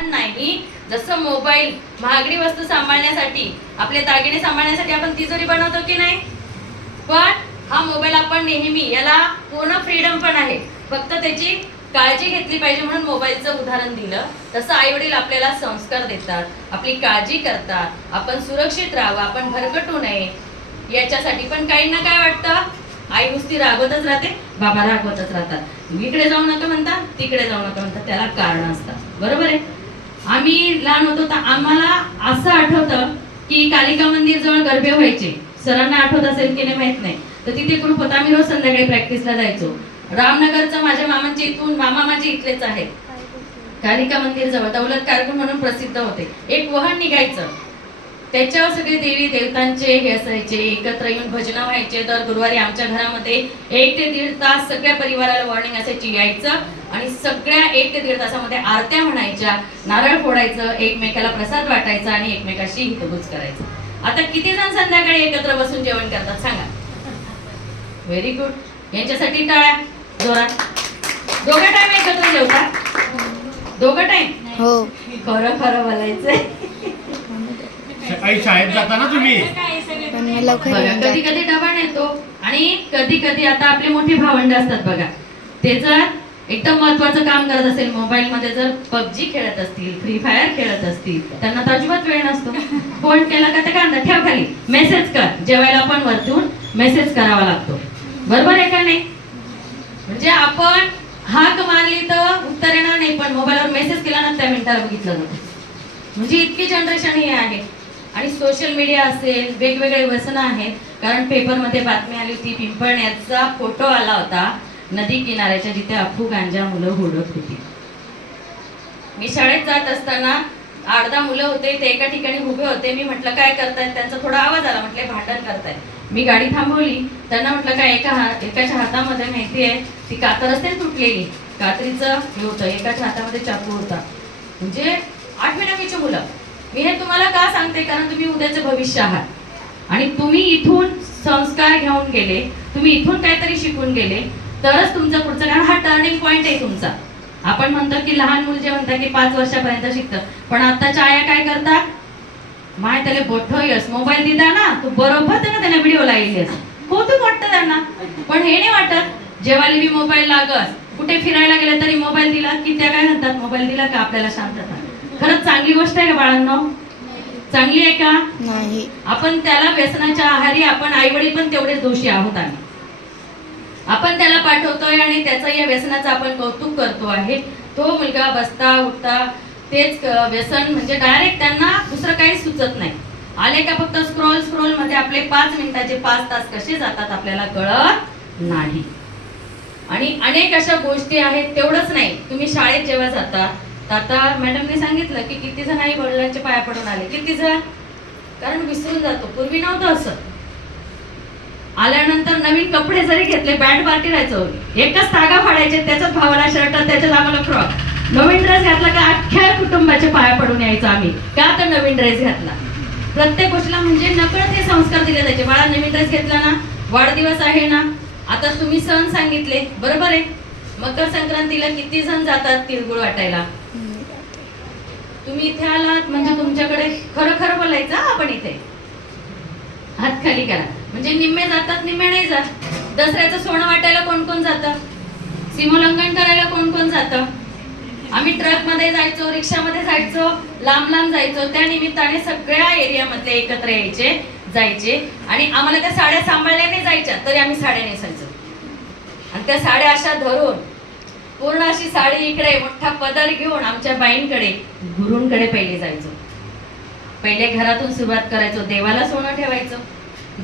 साधन नाही. जसं मोबाईल महागडी वस्तू सांभाळण्यासाठी, आपले दागिने सांभाळण्यासाठी आपण तिजोरी बनवतो की नाही, पण हा मोबाईल आपण नेहमी, याला पूर्ण फ्रीडम पण आहे, फक्त त्याची काळजी घेतली पाहिजे म्हणून मोबाईलचं उदाहरण दिलं. तसं आई वडील आपल्याला संस्कार देतात, आपली काळजी करतात, आपण सुरक्षित राहावं, आपण भरकटू नये याच्यासाठी. पण काहींना काय वाटतं, आई नुसती रागवतच राहते, बाबा रागवतच राहतात, इकडे जाऊ नका म्हणतात, तिकडे जाऊ नका म्हणतात, त्याला कारण असतात. बरोबर आहे. आम्ही लहान होतो तर आम्हाला असं आठवतं की कालिका मंदिर जवळ गरबे व्हायचे. सरांना आठवत असेल की नाही माहित नाही, तर तिथे ग्रुप होता, आम्ही रोज संध्याकाळी प्रॅक्टिसला जायचो. रामनगरचं माझ्या मामांच्या इथून, मामा माझे इथलेच आहे, कालिका मंदिर जवळ दौलत कारकून म्हणून प्रसिद्ध होते. एक वहन निघायचं, त्याच्यावर सगळे देवी देवतांचे हे असायचे, एकत्र येऊन भजन व्हायचे. दर गुरुवारी आमच्या घरामध्ये 1 ते 1.5 तास सगळ्या परिवाराला वॉर्निंग असायची, यायचं आणि सगळ्या 1 ते 1.5 तासामध्ये आरत्या म्हणायच्या, नारळ फोडायचं, एकमेकाला प्रसाद वाटायचा आणि एकमेकाशी हितगुज करायचं. आता किती जण संध्याकाळी एकत्र बसून जेवण करतात सांगा? Very good. यांच्यासाठी टाळ्या जोरात. दोघं टाइम एकत्र जेवतात? दोघं टाइम? हो. खरं खरं बोलायचंय. सकाळी शाळेत जाता ना तुम्ही? कधी कधी डबा नेतो आणि कधी कधी आता आपले मोठे भावंड असतात बघा, ते जर एकदम महत्वाचं काम करत असेल, मोबाईल मध्ये जर पबजी खेळत असतील, फ्री फायर खेळत असतील, त्यांना तर अजिबात वेळ नसतो. फोन केला का ते कांदा ठेव खाली, मेसेज कर, जेवायला पण वरतून मेसेज करावा लागतो. बरोबर आहे का नाही? म्हणजे आपण हाक मारली तर उत्तर येणार नाही, पण मोबाईलवर मेसेज केला ना त्या मिनिटाला बघितलं जातं. म्हणजे इतकी जनरेशन हे आहे. आणि सोशल मीडिया असेल, वेगवेगळे व्यसनं आहेत. कारण पेपरमध्ये बातमी आली होती, पिंपळण्याचा फोटो आला होता नदी किनाऱ्याच्या, जिथे अफू गांजा मुलं हुडत होती. मी शाळेत जात असताना 8-10 मुलं होते, ते एका ठिकाणी उभे होते. मी म्हटलं काय करतायत, त्यांचा थोडा आवाज आला, म्हटले भांडण करतायत. मी गाडी थांबवली, त्यांना म्हटलं काय, एकाच्या हातामध्ये माहिती आहे ती कातर असते तुटलेली, कात्रीचं हे होतं, एकाच्या हातामध्ये चाकू होता. म्हणजे 8वी-9वीची मुलं. मी हे तुम्हाला का सांगते, कारण तुम्ही उद्याचे भविष्य आहात आणि तुम्ही इथून संस्कार घेऊन गेले, तुम्ही इथून काहीतरी शिकून गेले तरच तुमचं पुढचं, कारण हा टर्निंग पॉइंट आहे तुमचा. आपण म्हणतो की लहान मुल जे म्हणतात की 5 वर्षापर्यंत शिकतं, पण आताच्या आया काय करतात, माय त्याला बोठयस मोबाईल दिला ना तू बरोबर त्यांना व्हिडिओ लावलीस, कौतुक वाटतं त्यांना. पण हे नाही वाटत जेव्हाली मी मोबाईल लागस, कुठे फिरायला गेलं तरी मोबाईल दिला की त्या काय म्हणतात, मोबाईल दिला का आपल्याला शांतता. खरंच चांगली गोष्ट आहे का बाळांनो? चांगली आहे का नाही? आपण त्याला व्यसनाच्या आहारी, आपण आई वडील पण तेवढेच दोषी आहोत. आपण त्याला पाठवतोय आणि त्याचा या व्यसनाचा आपण कौतुक करतो आहे. तो मुलगा बसता उठता तेच व्यसन, म्हणजे डायरेक्ट त्यांना दुसरं काही सुचत नाही. आले का फक्त स्क्रोल मध्ये आपले 5 मिनिटाचे 5 तास कसे जातात आपल्याला कळत नाही. आणि अनेक अशा गोष्टी आहेत. तेवढंच नाही, तुम्ही शाळेत जेव्हा जाता, आता मॅडमने सांगितलं की किती जण आई वडिलांच्या पाया पडून आले, किती जण, कारण विसरून जातो. पूर्वी नव्हतं असं. आल्यानंतर नवीन कपडे जरी घेतले, बँड पार्टी राहायचो, एकच धागा फाडायचे, त्याच्यात भावाला शर्ट, त्याच्यात आम्हाला फ्रॉक. नवीन ड्रेस घातला का अख्ख्या कुटुंबाचे पाया पडून यायचो आम्ही, का तर नवीन ड्रेस घातला. प्रत्येक गोष्टीला म्हणजे नकळत हे संस्कार दिले जायचे. बाळा नवीन ड्रेस घेतला ना, वाढदिवस आहे ना, आता तुम्ही सण सांगितले, बरोबर आहे. मकर संक्रांतीला किती जण जातात तिळगुळ वाटायला? तुम्ही इथे आलात म्हणजे तुमच्याकडे खरं खरं बोलायचं, आपण इथे हात खाली करा. म्हणजे निम्मे जातात, निम्मे नाही जात. दसऱ्याचं सोनं वाटायला कोण कोण जातं, सीमोल्लंघन करायला कोण कोण जातं. आम्ही ट्रक मध्ये जायचो, रिक्षामध्ये जायचो, लांब लांब जायचो. त्या निमित्ताने सगळ्या एरियामधले एकत्र यायचे, जायचे. आणि आम्हाला त्या साड्या सांभाळल्या नाही जायच्या, तरी आम्ही साड्या नेसायचो. आणि त्या साड्या अशा धरून पूर्ण अशी साडी इकडे मोठा पदर घेऊन आमच्या बाईंकडे, गुरूंकडे पहिले जायचो. पहिले घरातून सुरुवात करायचो, देवाला सोनं ठेवायचं,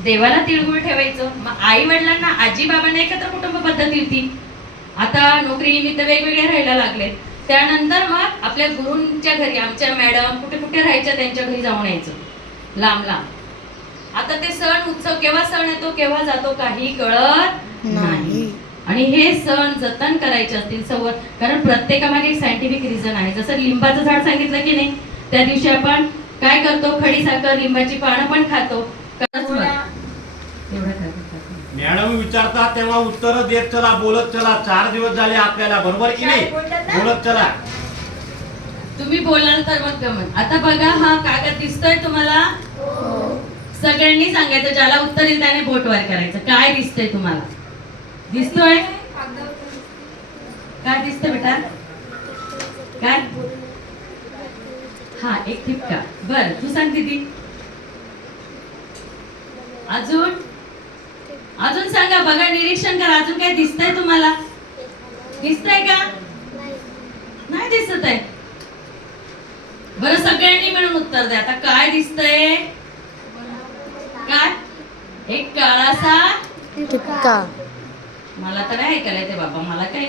देवाला तिळगुळ ठेवायचं. मग आई वडिलांना, आजी बाबांना एकत्र कुटुंब पद्धती होती. आता नोकरी निमित्त वेगवेगळे राहायला लागले. त्यानंतर मग आपल्या गुरूंच्या घरी, आमच्या मॅडम कुठे कुठे राहायच्या त्यांच्या घरी जाऊन यायचं लांब लांब. आता ते सण उत्सव केव्हा सण येतो केव्हा जातो काही कळत नाही. आणि हे सण जतन करायचे असतील कारण प्रत्येकामागे एक सायंटिफिक रिझन आहे. जसं लिंबाचं झाड सांगितलं की नाही, त्या दिवशी आपण काय करतो, खडी साखर लिंबाची पानं पण खातो. मॅडम विचारतात तेव्हा उत्तर देत चला, बोलत चला. 4 दिवस झाले आपल्याला, बरोबर की नाही? बोलत चला. तुम्ही बोलाल तर मग गमत. आता बघा हा कागद दिसतोय तुम्हाला? सगळ्यांनी सांगायचं, ज्याला उत्तर येईल त्याने बोट वर करायचं. काय दिसतंय तुम्हाला? दिसतोय? काय दिसतंय बेटा? काय? हा, एक ठिपका. बर, तू सांग दीदी. अजून अजून सांगा. बघा, निरीक्षण करा. अजून काय दिसतंय तुम्हाला? दिसतंय का? नाही दिसत आहे. बरं, सगळ्यांनी मिळून उत्तर द्या. आता काय दिसतंय? काय? एक काळासा टिपका. मला तर नाही ऐकायला येते बाबा. मला काय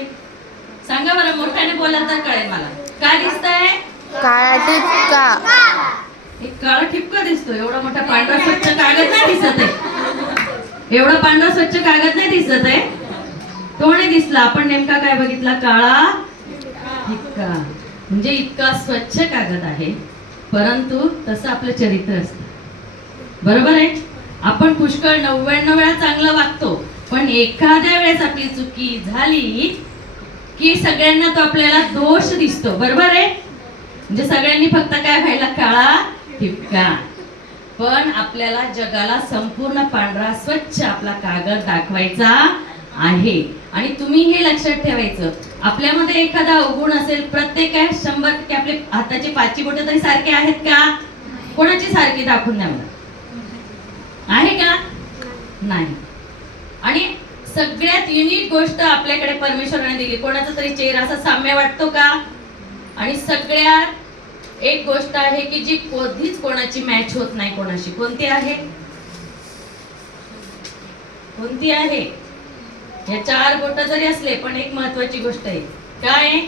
सांगा बरं, मोठ्याने बोला तर कळेल मला. काय दिसतंय? काळा टिपका. एक काळा ठिपका दिसतो. एवढा मोठा पांढरा स्वच्छ कागद नाही दिसत आहे. एवढा पांढरा स्वच्छ कागद नाही दिसत आहे. तो नाही दिसला. आपण नेमका काय बघितला? काळा ठिपका. म्हणजे इतका स्वच्छ कागद आहे, परंतु तसं आपलं चरित्र असतं. बरोबर आहे? आपण पुष्कळ 99 वेळा चांगलं वागतो, पण एखाद्या वेळेस आपली चुकी झाली की सगळ्यांना तो आपल्याला दोष दिसतो. बरोबर आहे? म्हणजे सगळ्यांनी फक्त काय व्हायला? काळा ठिपका. पण आपल्याला जगाला संपूर्ण पांढरा स्वच्छ आपला कागद दाखवायचा आहे. आणि तुम्ही हे लक्षात ठेवायचं, आपल्यामध्ये एखादा अवगुण असेल, प्रत्येक 100% आपले हाताची 5 बोटं तरी सारखे आहेत का? कोणाची सारखी दाखवून द्या मला. आहे का? नाही. आणि सगळ्यात युनिक गोष्ट आपल्याकडे परमेश्वराने दिली. कोणाचा तरी चेहरा असा साम्य वाटतो का? आणि सगळ्यात एक गोष्ट आहे की जी कधीच कोणाची मॅच होत नाही कोणाशी. कोणती आहे? कोणती आहे? हे 4 बोट जरी असले, पण एक महत्वाची गोष्ट आहे. काय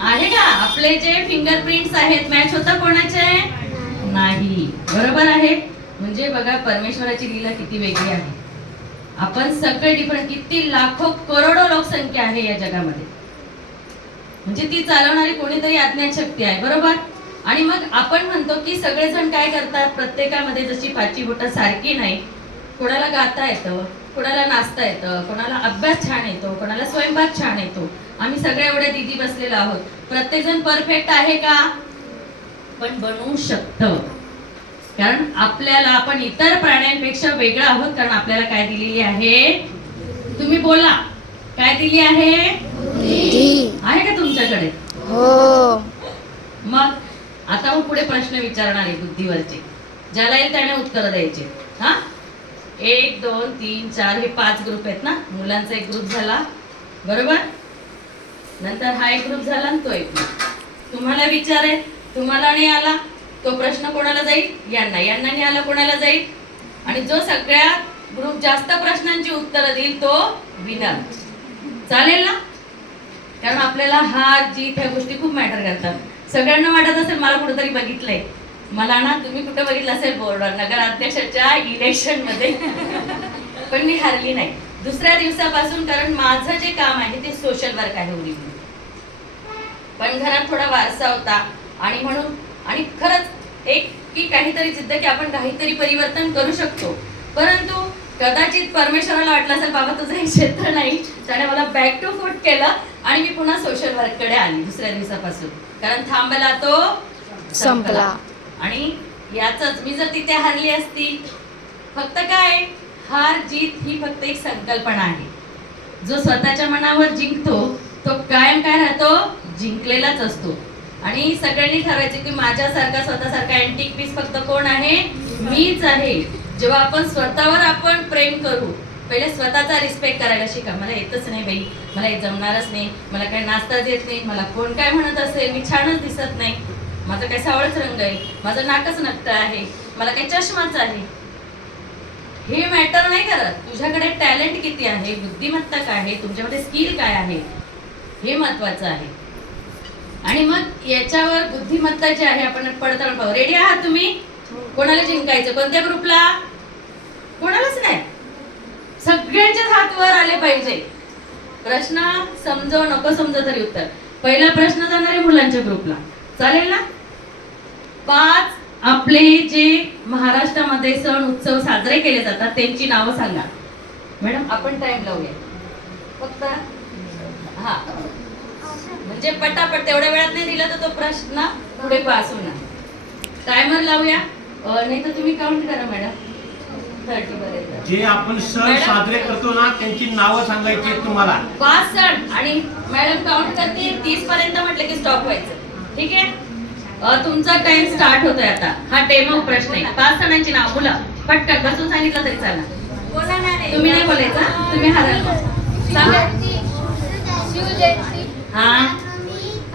आहे का? आपले जे फिंगरप्रिंट्स आहेत, मॅच होता कोणाचे? नाही. बरोबर आहे? म्हणजे बघा, परमेश्वराची लीला किती वेगळी आहे. आपण सगळे डिफरंट, किती लाखो करोडो लोकसंख्या आहे या जगामध्ये, म्हणजे ती चालवणारी कोणीतरी अज्ञात शक्ती आहे. बरोबर? आणि मग आपण म्हणतो की सगळेजण काय करतात, प्रत्येकामध्ये जशी 5 बोटं सारखी नाही. कोणाला गाता येतं, कोणाला नाचता येतं, कोणाला अभ्यास छान येतो, कोणाला स्वयंपाक छान येतो. आम्ही सगळ्या एवढ्या दीदी बसलेलो आहोत. प्रत्येकजण परफेक्ट आहे का? पण बनवू शकतं. कारण आपल्याला, आपण इतर प्राण्यांपेक्षा वेगळं आहोत. कारण आपल्याला काय दिलेली आहे? तुम्ही बोला, काय दिली आहे? आहे का तुमच्याकडे? हो. मग आता मग पुढे प्रश्न विचारणार आहे बुद्धीवरचे. ज्याला येईल त्याने उत्तर द्यायचे. हा, 1 2 3 4 हे 5 ग्रुप आहेत ना. मुलांचा एक ग्रुप झाला, बरोबर? नंतर हा एक ग्रुप झाला आणि तो एक ग्रुप. तुम्हाला विचार आहे, तुम्हाला नाही आला तो प्रश्न कोणाला जाईल? यांना. यांना नाही आला कोणाला जाईल? आणि जो सगळ्यात ग्रुप जास्त प्रश्नांची उत्तरं देईल तो विनर. चालेल ना? कारण आपल्याला हार जीत ह्या गोष्टी खूप मॅटर करतात. सगळ्यांना वाटत असेल मला कुठेतरी बघितलंय. मला ना, तुम्ही कुठे बघितलं असेल बोर्डवर, नगराध्यक्षाच्या इलेक्शन मध्ये. पण मी हारली नाही दुसऱ्या दिवसापासून. कारण माझं जे काम आहे ते सोशल वर्क आहे उरी. पण घरात थोडा वारसा होता आणि म्हणून, आणि खरंच एक की काहीतरी जिद्द की आपण काहीतरी परिवर्तन करू शकतो. परंतु कदाचित परमेश्वराला वाटलं असेल बाबा तुझं हे क्षेत्र नाही, त्याने मला बॅक टू फूट केलं आणि मी पुन्हा सोशल वर्क कडे आली दुसऱ्या दिवसापासून. कारण थांबला तो संपला. आणि याचंच, मी जर तिथे हारली असती, फक्त काय, हार जीत ही फक्त एक संकल्पना आहे. जो स्वतःच्या मनावर जिंकतो तो कायम काय राहतो? जिंकलेलाच असतो. आणि सगळ्यांनी ठरवायचे की माझ्यासारखा, स्वतःसारखा अँटिक पीस फक्त कोण आहे? मीच आहे. जेव्हा आपण स्वतःवर आपण प्रेम करू, पहिले स्वतःचा रिस्पेक्ट करायला शिका. मला येतच नाही बाई, मला हे जमणारच नाही, मला काही नाचताच येत नाही, मला कोण काय म्हणत असेल, मी छानच दिसत नाही, माझा काय सावळच रंग आहे, माझं नाकच नकटं आहे, मला काही चष्माच आहे, हे मॅटर नाही करत. तुझ्याकडे टॅलेंट किती आहे, बुद्धिमत्ता काय आहे, तुमच्यामध्ये स्किल काय आहे, हे महत्वाचं आहे. आणि मग याच्यावर बुद्धिमत्ता जी आहे आपण पडताळून पाहू. रेडी आहात तुम्ही? कोणाला जिंकायचं? कोणत्या ग्रुपला? कोणालाच नाही, सगळ्यांचेच हात वर आले पाहिजे. प्रश्न समजो नको समजो तरी उत्तर. पहिला प्रश्न जाणार आहे मुलांच्या ग्रुपला. चालेल ना? 5 आपले जे महाराष्ट्रामध्ये सण उत्सव साजरे केले जातात त्यांची नावं सांगा. मॅडम आपण टाइम लावूया फक्त. हा, म्हणजे पटापट तेवढ्या वेळात नाही दिला तर तो प्रश्न पुढे पास होणार. टायमर लावूया. नाही तर तुम्ही काउंट करा मॅडम 30 पर्यंत. जे आपण सण साजरे करतो ना त्यांची नावं सांगायची आहेत तुम्हाला. 5 सण आणि मॅडम काउंट करते 30 पर्यंत म्हटलं की स्टॉप व्हायचं. ठीक आहे. तुमचा टाइम स्टार्ट होतोय आता. हा डेमो प्रश्न आहे. 5 सणांची नाव मुलं पटकन बसून सांगितलं तरी चालेल. तुम्ही नाही बोलायचं, तुम्ही हाराल. सांगा. हा,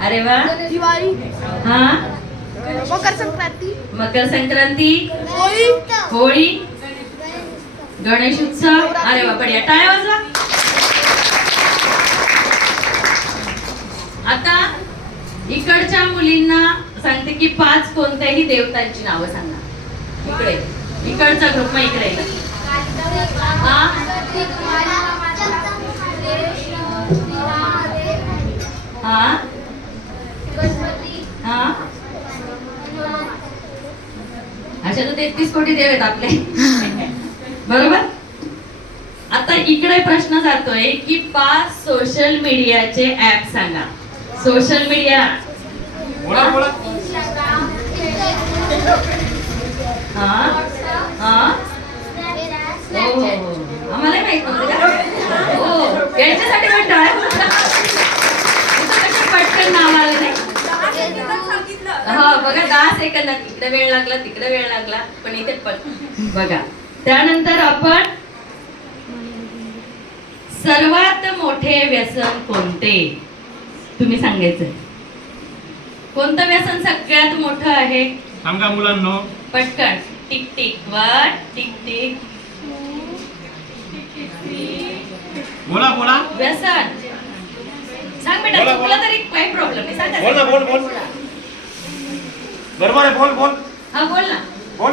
अरे वा. दिवाळी, हा, मकर संक्रांती, मकर संक्रांती, होळी, गणेश उत्सव. अरे वा, बढिया. टाळ्या वाजवा. आता इकडच्या मुलींना सांगते की 5 कोणत्याही देवतांची नावं सांगा. इकडे इकडचा ग्रुप मग इकडे येईल. हा, हा, हा. अशा तर 33 कोटी देव आहेत आपले. बरोबर. आता इकडे प्रश्न जातोय की 5 सोशल मीडियाचे ऍप सांगा. Social media. बोला बोला. हा, हा. हो हो हो. आम्हाला माहित नव्हतं का? हो, यांच्यासाठी पण टाळ्या वाजवा. इथं कशी पटकन नाव आलं नाही. हो बघा 10 सेकंदात इकडे वेळ लागला तिकडे वेळ लागला पण इथे बघा. त्यानंतर आपण सर्वात मोठे व्यसन कोणते तुम्ही सांगायचं. कोणतं व्यसन सगळ्यात मोठं आहे सांगा मुलांनो. पटकन. टिक टिक वर टिक टिक. बोला बोला. व्यसन सांग बेटा. बोला, तुला बोला. तरी काही प्रॉब्लेम नाही. सांग बोल ना. बोल बोल. बरोबर आहे. बोल बोल हा बोल ना. बोल.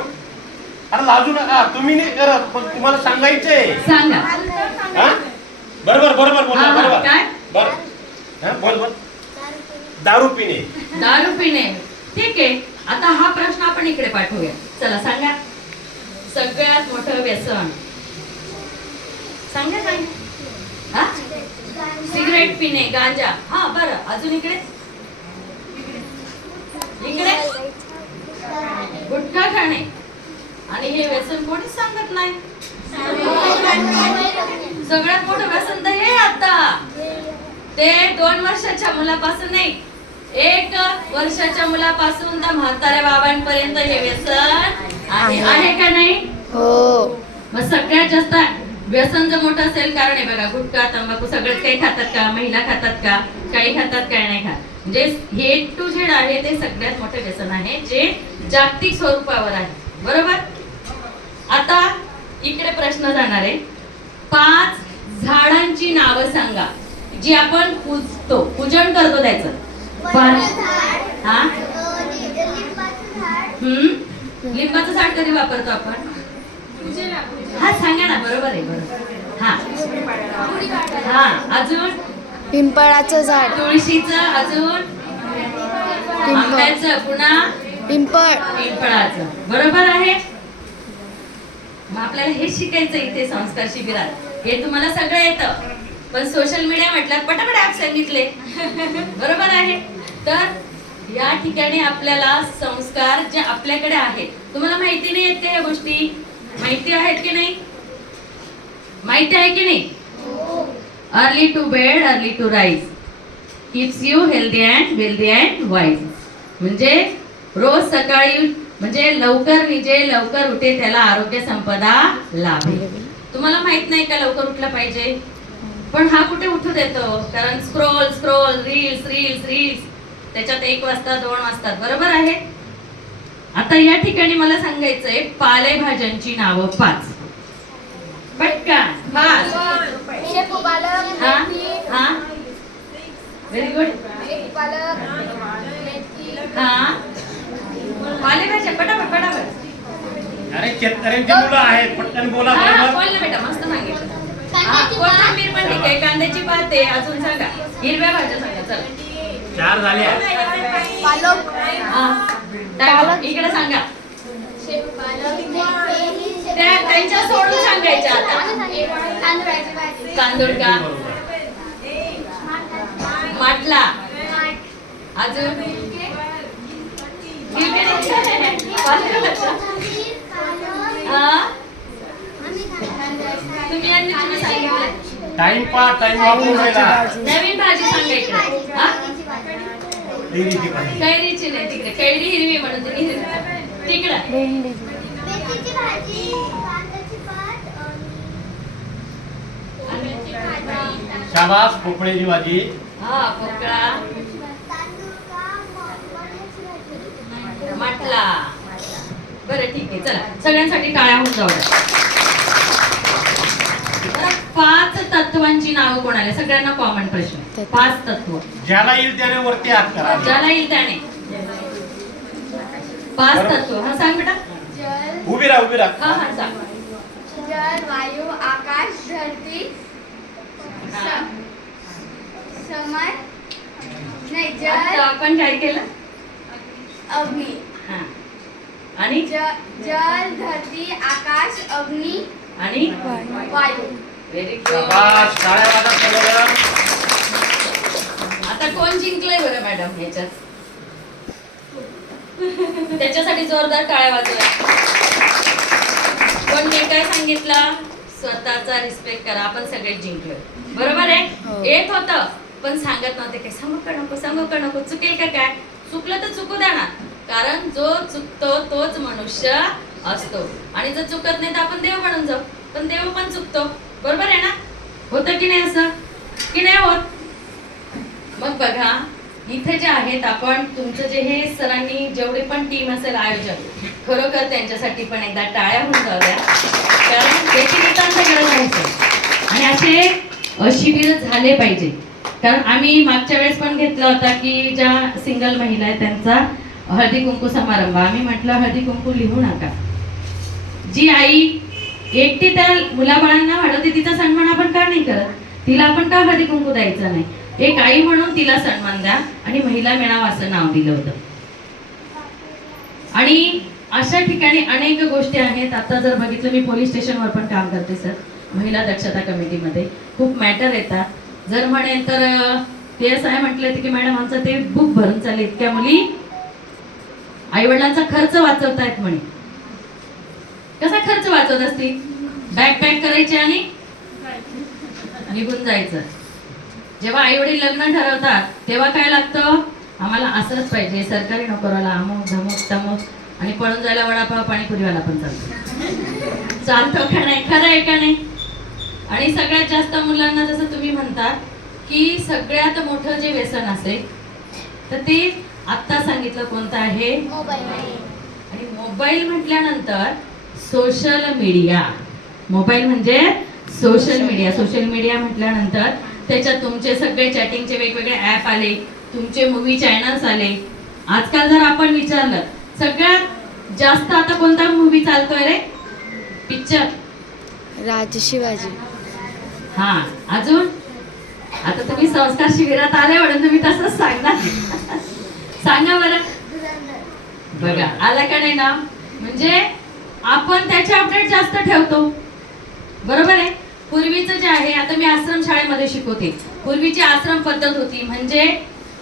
अरे लाजू नका. तुम्ही नाही करत पण तुम्हाला सांगायचंय. सांगा. हा बरोबर बरोबर बोला. हा, बरोबर. काय? बरोबर. हा बोल बोल. दारू पिणे. दारू पिणे. ठीक आहे. आता हा प्रश्न आपण इकडे पाठवूया. चला सांगा. सगळ्यात मोठं व्यसन सांगा. सांगा. हा, सिगरेट पिणे, गांजा. हा बरं. अजून इकडे इकडे गुटखा खाणे. आणि हे व्यसन कोणीच सांगत नाही. सगळ्यात मोठं व्यसन तर हे आता ते 2 वर्षाच्या मुलापासून नाही 1 वर्षाच्या मुलापासून तर म्हाताऱ्या बाबांपर्यंत हे व्यसन आहे का नाही. हो. मग सगळ्यात जास्त व्यसन जर मोठं असेल कारण आहे बघा. गुटखा तंबाखू सगळंच काही खातात का? महिला खातात का? काही खातात काय नाही खात. म्हणजे हे टू झेड आहे ते सगळ्यात मोठे व्यसन आहे जे जागतिक स्वरूपावर आहे. बरोबर. आता इकडे प्रश्न जाणार आहे. 5 झाडांची नावं सांगा जी आपण पूजतो, पूजन करतो त्याचं. हा, लिंबाचं झाड कधी वापरतो आपण? हा सांगा ना. बरोबर आहे. बरोबर. हा हा. अजून पिंपळाचं झाड, तुळशीचं. अजून आंब्याचं. पुन्हा पिंपळाचं. बरोबर आहे. मग आपल्याला हे शिकायचं इथे संस्कार शिबिरात. हे तुम्हाला सगळं येतं पण सोशल मीडिया म्हटलं पटापट ऍप सांगितले. बरोबर आहे. तर या ठिकाणी आपल्याला संस्कार जे आपल्याकडे आहेत तुम्हाला माहिती नाही आहेत का? या गोष्टी माहिती आहेत की नाही? माहिती आहे की नाही? Early to bed early to rise keeps you healthy and wealthy and wise. म्हणजे रोज सकाळी म्हणजे लवकर निजे लवकर उठे त्याला आरोग्य संपदा लाभे. तुम्हाला माहित नाही का लवकर उठलं पाहिजे पण हा कुठे उठू देतो कारण scroll scroll reels reels reels त्याच्यात 1 वाजता 2 वाजतात. बरोबर आहे. आता या ठिकाणी मला सांगायचंय पालेभाज्यांची नावं 5 पटकन. 5. हा हा व्हेरी गुड. हा पालेभाज्या पटापट पटापट. अरे शेतकऱ्यांची मुलं आहेत पटकन बोला. हा बरोबर. बोल ना बेटा. मस्त सांगितलं. कोथिंबीर पण ठीक आहे. कांद्याची पात आहे. अजून सांगा. हिरव्या भाज्या सांगा. चला 4 झाल्या. पालक. इकडे सांगा. त्यांच्या सोडून सांगायच्या आता. तांदूळ का? माटला. अजून हा? तुम्ही यांनी तुम्ही सांगितलं टाइम वापरून राहिला. नवीन भाजी सांगा इकडे. हा? कैरीची भाजी. कैरीची नाही तिकडे, कैरी हिरवी म्हणून तुम्ही हिरवी तिकडं. मेथीची भाजी, कांद्याची पात, आंब्याची भाजी, शाबास, पोकळ्याची भाजी. हा पोकळा तांदूळ का मटण्याची भाजी. म्हटला. बरं ठीक आहे, चला सगळ्यांसाठी टाळ्या होऊन जाऊ द्या. बरं, 5 तत्वांची नावं कोणाला? सगळ्यांना कॉमन प्रश्न. 5 तत्व ज्याला येईल त्याने वरती हात करा. ज्याला येईल त्याने. 5 तत्व. हा सांग बेटा. जल, उभी राहा. हा हा सांग. जल, वायू, आकाश, धरती, हा. समय, नाही आता जल, आपण काय केलं? अग्नी. हा. आणि जल, धरती, आकाश, अग्नी, आणि वायू. Very good. शाबास, टाळ्या वाजवा सगळ्यांना. आता कोण जिंकलंय बरं मॅडम ह्याच्यात? त्याच्यासाठी जोरदार टाळ्या वाजवा. पण मी काय सांगितलं? स्वतःचा रिस्पेक्ट करा. आपण सगळे जिंकलोय, बरोबर आहे? हो. येत होतं पण सांगत नव्हते काय, सांगू का नको, चुकेल का काय? चुकलं तर चुकू द्या ना, कारण जो चुकतो तोच मनुष्य असतो. आणि जर चुकत नाही तर आपण देव बनून जाऊ, पण देव पण चुकतो, बरोबर आहे ना? होतं की नाही असं? की नाही होत? मग बघा इथे जे आहेत, आपण तुमचं जे हे सरांनी जेवढे पण टीम असेल आयोजक, खरोखर त्यांच्यासाठी पण एकदा टाळ्या होऊन जाऊ द्या, कारण व्यक्तिगतांचा गरज आहे सर. आणि असे शिबिर झाले पाहिजे. कारण आम्ही मागच्या वेळेस पण घेतला होता की ज्या सिंगल महिला आहेत त्यांचा हळदी कुंकू समारंभ. आम्ही म्हटलं हळदी कुंकू लिहू नका. जी आई एकटी त्या मुलाबाळांना वाढवते तिचा सन्मान आपण का नाही करत? तिला आपण का हळदी कुंकू द्यायचं नाही? एक आई म्हणून तिला सन्मान द्या. आणि महिला मेळावा असं नाव दिलं होतं. आणि अशा ठिकाणी अनेक गोष्टी आहेत. आता जर बघितलं, मी पोलीस स्टेशनवर पण काम करते सर, महिला दक्षता कमिटीमध्ये. खूप मॅटर येतात. जर म्हणे तर ते असं आहे म्हटलं की मॅडम आमचं ते बुक भरून चालले, इतक्या मुली आईवडिलांचा खर्च वाचवतायत म्हणे. कसा खर्च वाचवत असतील? बॅग पॅक करायचे आणि निघून जायचं. जेव्हा आई वडील लग्न ठरवतात तेव्हा काय लागतं? आम्हाला असंच पाहिजे, सरकारी नोकरवाला, अमुक धमुक तमुक, आणि पळून जायला वडापाव पाणीपुरीवाला पण चालतो. चालतो का नाही? खरं आहे का नाही? आणि सगळ्यात जास्त मुलांना जसं तुम्ही म्हणता की सगळ्यात मोठं जे व्यसन असेल तर ते आत्ता सांगितलं कोणतं आहे? आणि मोबाईल म्हटल्यानंतर सोशल मीडिया. मोबाईल म्हणजे सोशल मीडिया. सोशल मीडिया म्हटल्यानंतर त्याच्यात तुमचे सगळे चॅटिंगचे वेगवेगळे ऍप आले, तुमचे मूवी चॅनल्स आले. आजकाल जर आपण विचारलं सगळ्यात जास्त आता कोणता मूवी चालतोय रे? पिक्चर. राज शिवाजी. हा, अजून? आता तुम्ही संस्कार शिबिरात आले म्हणून तुम्ही तसंच सांगणार. सांगा बरं. बघा आला का नाही ना? म्हणजे आपण त्याचे अपडेट जास्त ठेवतो, बरोबर आहे? पूर्वीचं जे आहे, आता मी आश्रम शाळेमध्ये शिकवते. पूर्वीची आश्रम पद्धत होती, म्हणजे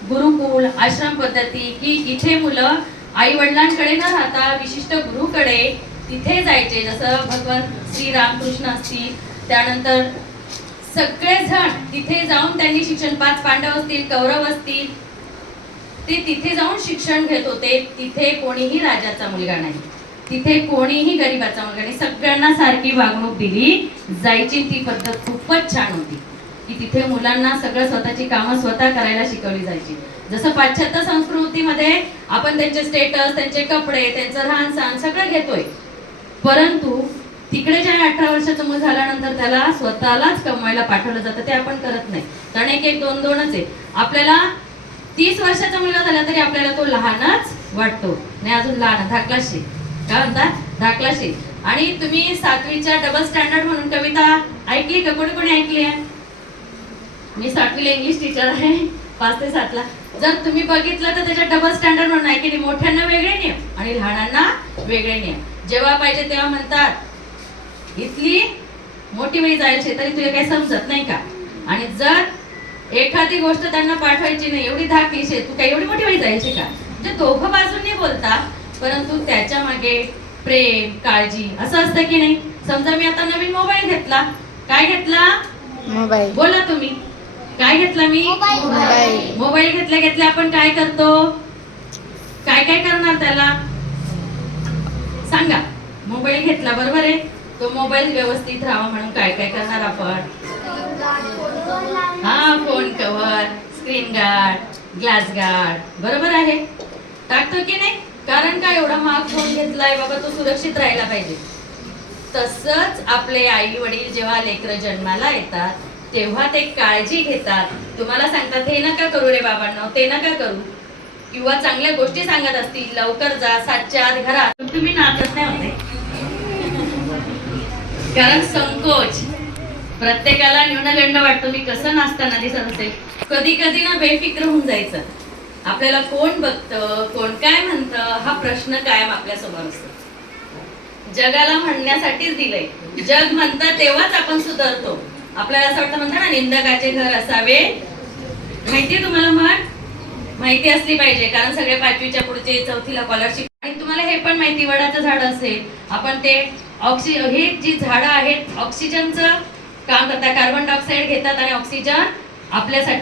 गुरुकुल आश्रम पद्धती, की इथे मुलं आई वडिलांकडे न राहता विशिष्ट गुरुकडे तिथे जायचे. जसं भगवान श्री रामकृष्ण असतील, त्यानंतर सगळेजण तिथे जाऊन त्यांनी शिक्षण, 5 पांडव असतील, कौरव असतील, ते तिथे जाऊन शिक्षण घेत होते. तिथे कोणीही राजाचा मुलगा नाही, तिथे कोणीही गरीबाचा मुलगा नाही, सगळ्यांना सारखी वागणूक दिली जायची. ती पद्धत खूपच छान होती की तिथे मुलांना सगळं स्वतःची कामं स्वतः करायला शिकवली जायची. जसं पाश्चात्य संस्कृतीमध्ये आपण त्यांचे स्टेटस, त्यांचे कपडे, त्यांचं राहण सहन सगळं घेतोय, परंतु तिकडे ज्या 18 वर्षाचं मूल झाल्यानंतर त्याला स्वतःलाच कमवायला पाठवलं जातं. ते आपण करत नाही, कारण एक 2-2च आहे. आपल्याला 30 वर्षाचा मुलगा झाला तरी आपल्याला तो लहानच वाटतो. नाही अजून लहान, धाकलाशी. काय म्हणतात? धाकलाशी. आणि तुम्ही 7वीच्या डबल स्टँडर्ड म्हणून कविता ऐकली का? कोणी कोणी ऐकली आहे? मी 7वीला इंग्लिश टीचर आहे, 5 ते 7ला. जर तुम्ही बघितलं तर त्याच्या डबल स्टँडर्ड म्हणून आहे की मोठ्यांना वेगळे नियम आणि लहानांना वेगळे नियम. जेव्हा पाहिजे तेव्हा म्हणतात इथली मोठी वेळी जायची तरी तुला काही समजत नाही का? आणि जर एखादी गोष्ट त्यांना पाठवायची नाही, एवढी धाकलीश आहे, तू काय एवढी मोठी होई जायची का? म्हणजे दोघं बाजूंनी बोलतात, परंतु त्याच्या मागे प्रेम, काळजी असं असतं की नाही. समजा मी आता नवीन मोबाईल घेतला, काय घेतला? मोबाईल. बोला तुम्ही, काय घेतला मी? मोबाईल. मोबाईल घेतल्या घेतल्या आपण काय करतो? काय काय करणार त्याला सांगा? मोबाईल घेतला बरोबर आहे, तो मोबाईल व्यवस्थित राहावा म्हणून काय काय करणार आपण? हा, phone cover, screen guard, glass guard, बरोबर आहे, टाकतो की नाही? कारण काय, एवढा महाग फोन घेतलाय बाबा, तो सुरक्षित राहायला पाहिजे. तसंच आपले आई वडील जेव्हा लेकरं जन्माला येतात तेव्हा ते काळजी घेतात, तुम्हाला सांगतात हे नका करू रे बाबांनो, ते नका करू, किंवा चांगल्या गोष्टी सांगत असतील, लवकर जा, 7च्या आत घरात. तुम्ही नाचत नाही होते, कारण संकोच, प्रत्येकाला न्यूनगंड वाटतो. मी कसं नाचताना दिसत असेल, कधी कधी ना बेफिक्र होऊन जायचं. आपल्याला कोण बघतं, कोण काय म्हणतं, हा प्रश्न कायम आपल्या समोर असतो. जगाला म्हणण्यासाठीच दिलंय, जग म्हणतं तेव्हाच आपण सुधारतो. आपल्याला असं वाटतं, म्हणतात ना, निंदकाचे घर असावे. माहितीये तुम्हाला? म्हण माहिती असली पाहिजे, कारण सगळे 5वीच्या पुढचे 4थीला स्कॉलरशिप. आणि तुम्हाला हे पण माहिती, वडाचं झाड असेल, आपण ते हे जी झाडं आहेत ऑक्सिजनचं काम करतात, कार्बन डायऑक्साईड घेतात आणि ऑक्सिजन आपल्यासाठी